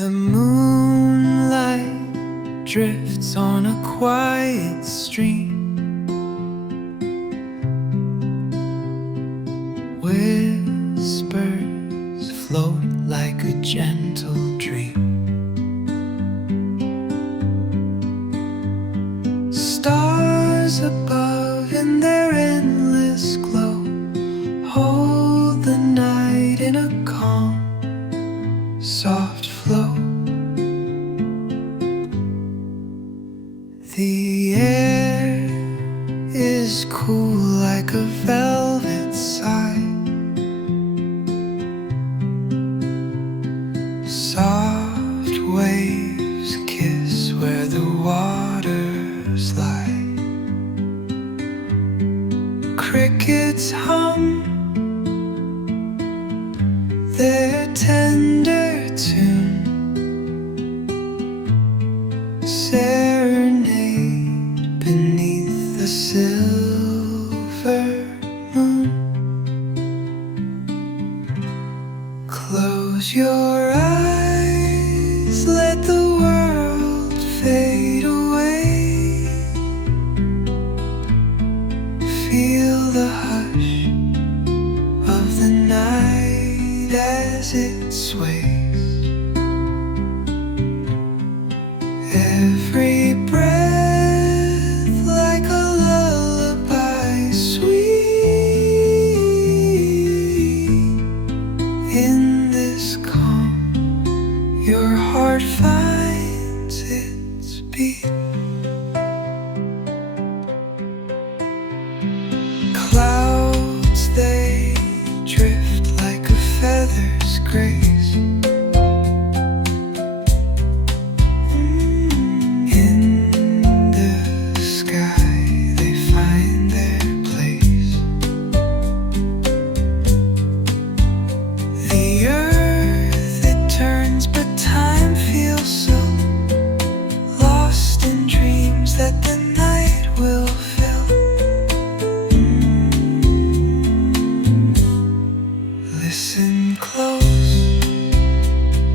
The moonlight drifts on a quiet stream. Whispers float like a gentle dream. Stars above in their endless glow hold the night in a calm, soft flow. The air is cool like a velvet sigh. Soft waves kiss where the waters lie. Crickets hum their tender tune. Serenade beneath the silver moon. Close your eyes, let the world fade away. Feel the hush of the night as it sways. Every breath like a lullaby sweet. In this calm, your heart finds its beat. Clouds, they drift like a feather's grace. That the night will fill. Listen close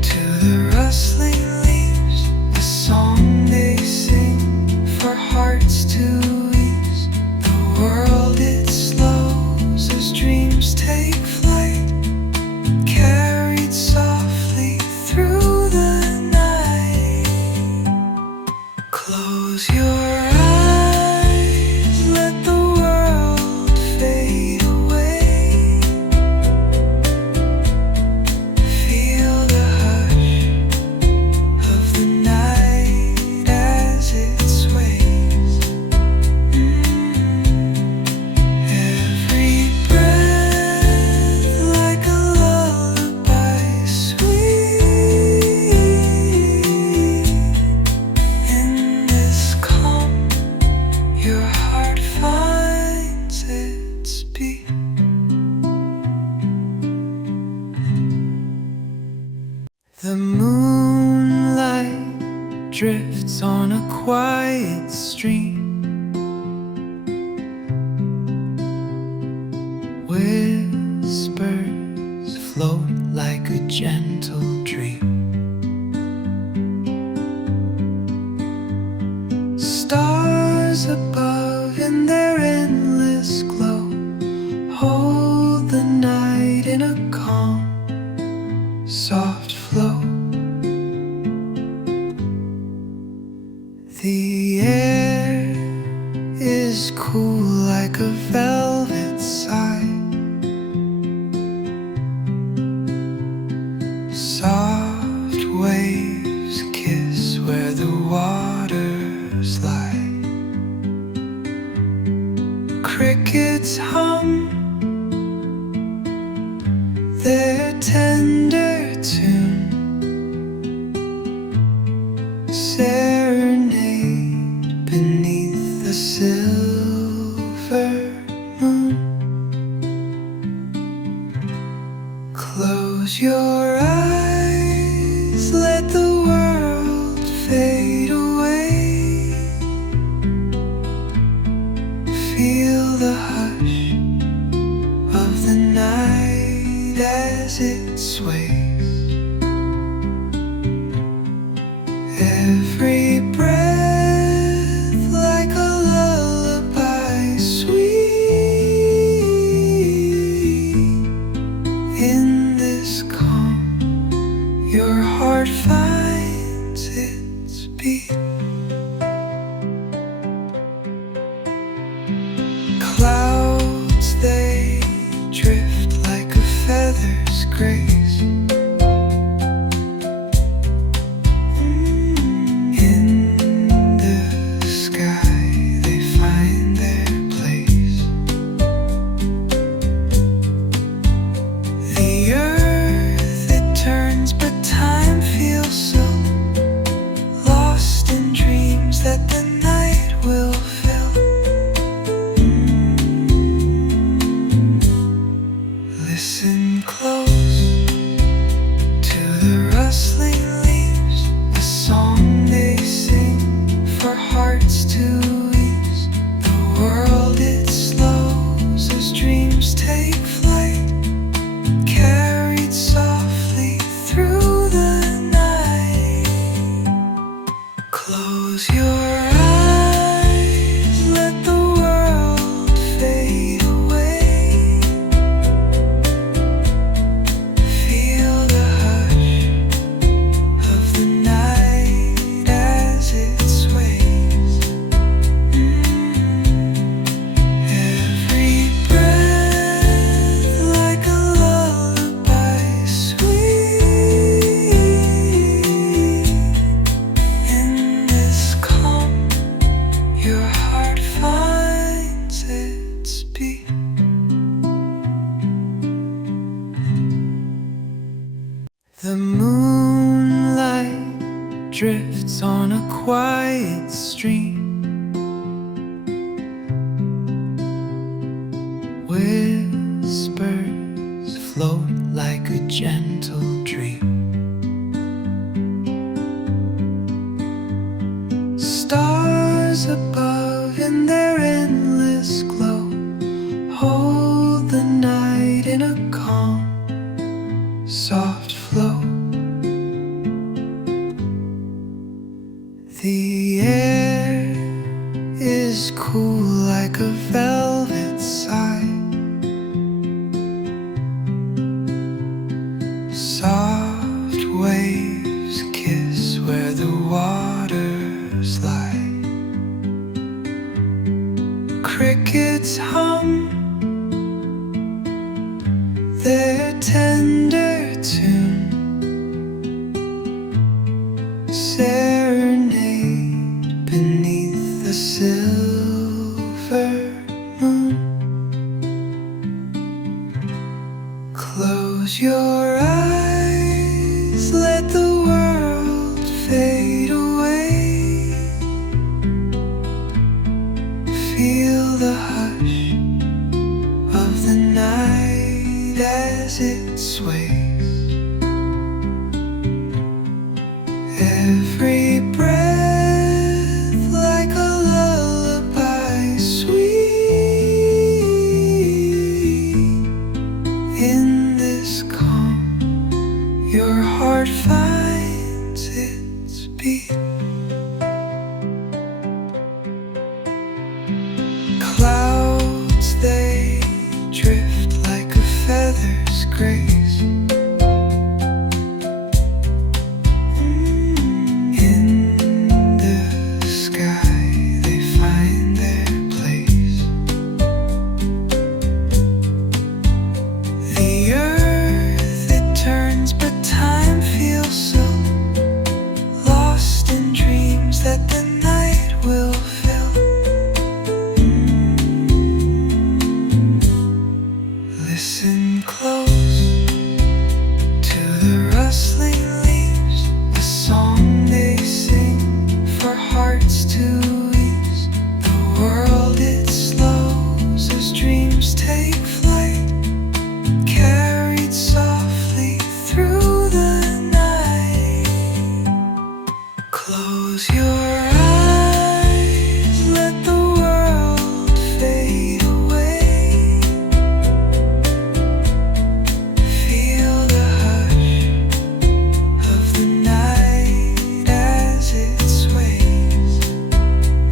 to the rustling leaves, a song they sing for hearts to ease. The world it slows as dreams take flight, carried softly through the night. Close your eyes, let the world fade away. Feel the hush of the night as it sways. Every breath like a lullaby sweet. In this calm, your heart finds its beat. The moonlight drifts on a quiet stream. Whispers float like a gentle dream. Stars above in their endless glow hold the night in a calm, soft flow. The air is cool like a velvet sigh. Soft waves kiss where the waters lie. Crickets hum their tender tune. Serenade beneath the silver your heart finds its beat. Clouds, they drift like a feather's grace. In the sky they find their place. The earth, it turns, but time feels so lost in dreams that the night will fill. Listen close to the rustling leaves, a song they sing for hearts to ease. The world, it slows as dreams take flight, carried softly through the night. Close your eyes, let the world fade away. Feel the hush of the night as it sways. Every breath like a lullaby sweet. In this calm, your heart finds its beat. The moonlight drifts on a quiet stream. Whispers float like a gentle dream. Stars above in their endless glow hold the night in a calm, soft flow. The air is cool like a velvet sigh. Soft waves kiss where the waters lie. Crickets hum their tender tune, serenade beneath the silver moon. Close your eyes, let the world fade away. Feel the hush of the night as it sways. Every breath like a lullaby sweet. In this calm, your heart finds its beat. Clouds, they drift like a feather's grace. In the sky they find their place. The earth, it turns, but time feels so lost in dreams that the night will fill. Listen close to the rustling leaves, a song they sing for hearts to ease. The world, it slows as dreams take flight, carried softly through the night. Close your